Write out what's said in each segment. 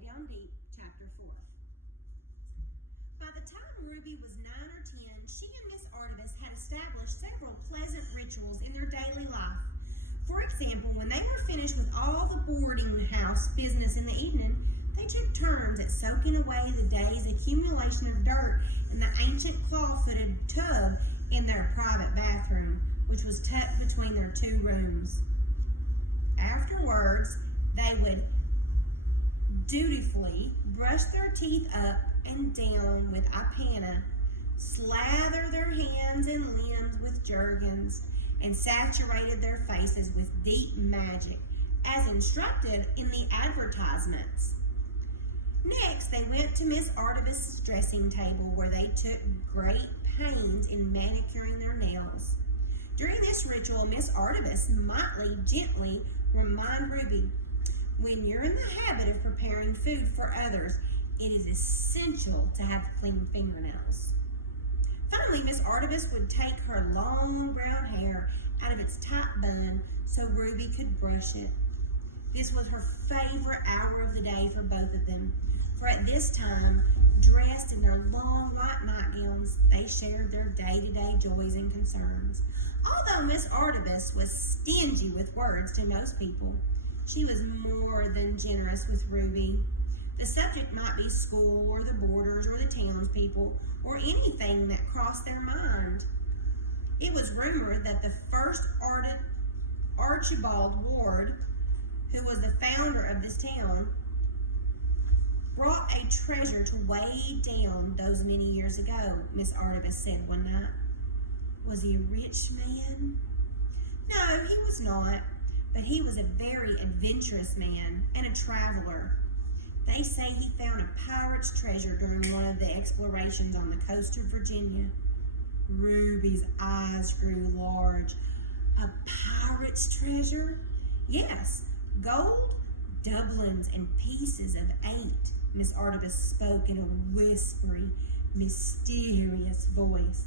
Down Deep, Chapter 4. By the time Ruby was 9 or 10, she and Miss Artemis had established several pleasant rituals in their daily life. For example, when they were finished with all the boarding house business in the evening, they took turns at soaking away the day's accumulation of dirt in the ancient claw-footed tub in their private bathroom, which was tucked between their two rooms. Afterwards, they would dutifully brush their teeth up and down with Ipana, slather their hands and limbs with Jergens, and saturated their faces with deep magic, as instructed in the advertisements. Next, they went to Miss Artemis' dressing table, where they took great pains in manicuring their nails. During this ritual, Miss Artemis might gently remind Ruby, when you're in the habit of preparing food for others, it is essential to have clean fingernails. Finally, Miss Artemis would take her long brown hair out of its tight bun so Ruby could brush it. This was her favorite hour of the day for both of them, for at this time, dressed in their long white nightgowns, they shared their day-to-day joys and concerns. Although Miss Artemis was stingy with words to most people, she was more than generous with Ruby. The subject might be school or the boarders or the townspeople or anything that crossed their mind. It was rumored that the first Archibald Ward, who was the founder of this town, brought a treasure to weigh down those many years ago, Miss Artemis said one night. Was he a rich man? No, he was not, but he was a very adventurous man and a traveler. They say he found a pirate's treasure during one of the explorations on the coast of Virginia. Ruby's eyes grew large. A pirate's treasure? Yes, gold, doublings, and pieces of 8. Miss Artemis spoke in a whispery, mysterious voice.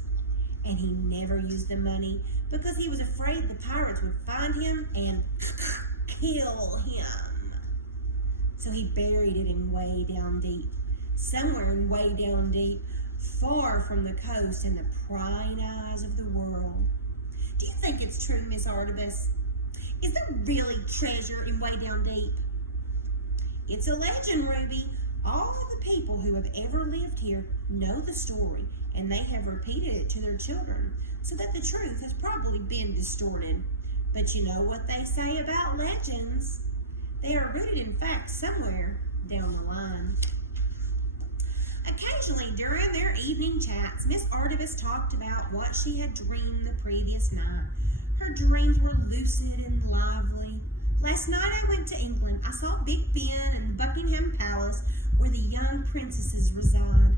And he never used the money because he was afraid the pirates would find him and kill him. So he buried it in Way Down Deep, somewhere in Way Down Deep, far from the coast and the prying eyes of the world. Do you think it's true, Miss Artemis? Is there really treasure in Way Down Deep? It's a legend, Ruby. All of the people who have ever lived here know the story, and they have repeated it to their children, so that the truth has probably been distorted. But you know what they say about legends. They are rooted in fact somewhere down the line. Occasionally, during their evening chats, Miss Artemis talked about what she had dreamed the previous night. Her dreams were lucid and lively. Last night I went to England. I saw Big Ben and Buckingham Palace, where the young princesses reside.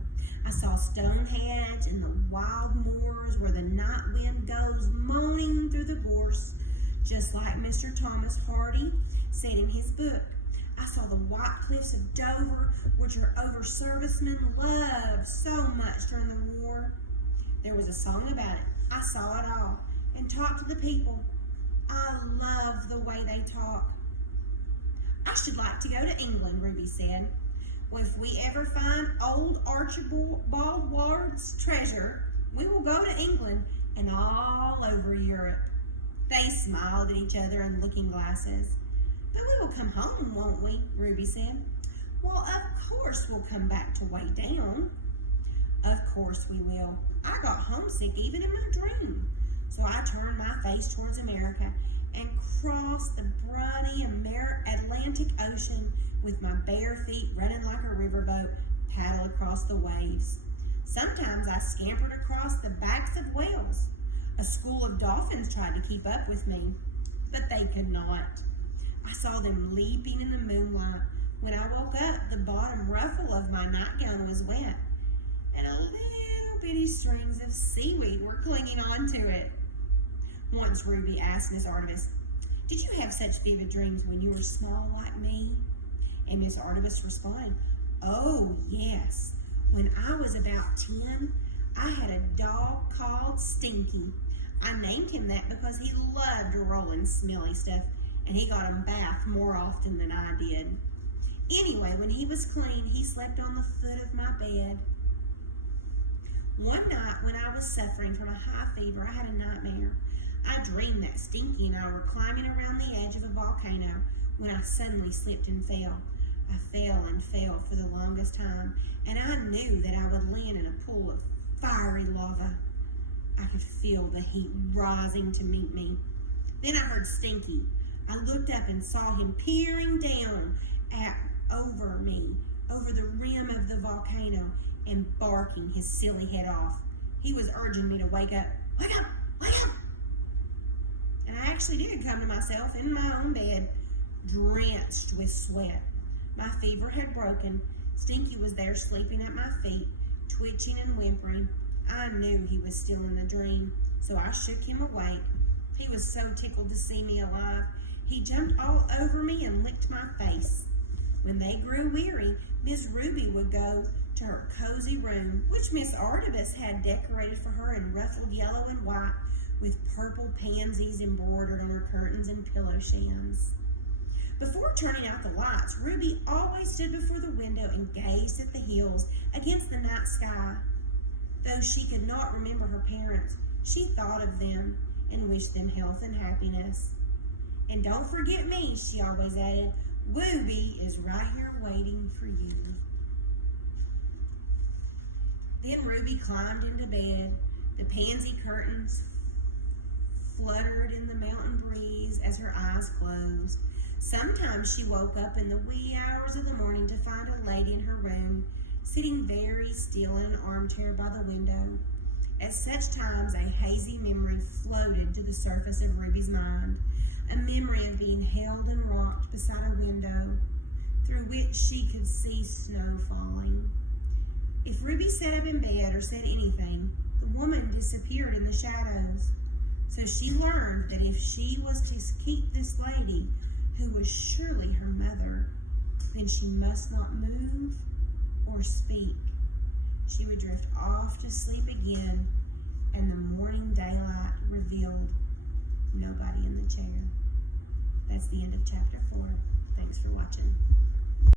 I saw Stonehenge and the wild moors where the night wind goes moaning through the gorse, just like Mr. Thomas Hardy said in his book. I saw the white cliffs of Dover, which our over-servicemen loved so much during the war. There was a song about it. I saw it all and talked to the people. I love the way they talk. I should like to go to England, Ruby said. Well, if we ever find old Archibald Ward's treasure, we will go to England and all over Europe. They smiled at each other in looking glasses. But we will come home, won't we? Ruby said. Well, of course we'll come back to Way Down. Of course we will. I got homesick even in my dream. So I turned my face towards America and crossed the briny Atlantic Ocean with my bare feet running like a riverboat, paddle across the waves. Sometimes I scampered across the backs of whales. A school of dolphins tried to keep up with me, but they could not. I saw them leaping in the moonlight. When I woke up, the bottom ruffle of my nightgown was wet, and a little bitty strings of seaweed were clinging onto it. Once Ruby asked Miss Artemis, "Did you have such vivid dreams when you were small like me?" And Miss Artemis responded, "Oh, yes. When I was about 10, I had a dog called Stinky. I named him that because he loved rolling smelly stuff, and he got a bath more often than I did. Anyway, when he was clean, he slept on the foot of my bed. One night, when I was suffering from a high fever, I had a nightmare. I dreamed that Stinky and I were climbing around the edge of a volcano when I suddenly slipped and fell. I fell and fell for the longest time, and I knew that I would land in a pool of fiery lava. I could feel the heat rising to meet me. Then I heard Stinky. I looked up and saw him peering down over me, over the rim of the volcano, and barking his silly head off. He was urging me to wake up. Wake up! Wake up! And I actually did come to myself in my own bed, drenched with sweat. My fever had broken. Stinky was there sleeping at my feet, twitching and whimpering. I knew he was still in the dream, so I shook him awake. He was so tickled to see me alive. He jumped all over me and licked my face. When they grew weary, Miss Ruby would go to her cozy room, which Miss Artibus had decorated for her in ruffled yellow and white, with purple pansies embroidered on her curtains and pillow shams. Before turning out the lights, Ruby always stood before the window and gazed at the hills against the night sky. Though she could not remember her parents, she thought of them and wished them health and happiness. And don't forget me, she always added. Wooby is right here waiting for you. Then Ruby climbed into bed. The pansy curtains fluttered in the mountain breeze as her eyes closed. Sometimes she woke up in the wee hours of the morning to find a lady in her room, sitting very still in an armchair by the window. At such times, a hazy memory floated to the surface of Ruby's mind, a memory of being held and rocked beside a window through which she could see snow falling. If Ruby sat up in bed or said anything, the woman disappeared in the shadows. So she learned that if she was to keep this lady, who was surely her mother, then she must not move or speak. She would drift off to sleep again, and the morning daylight revealed nobody in the chair. That's the end of chapter 4. Thanks for watching.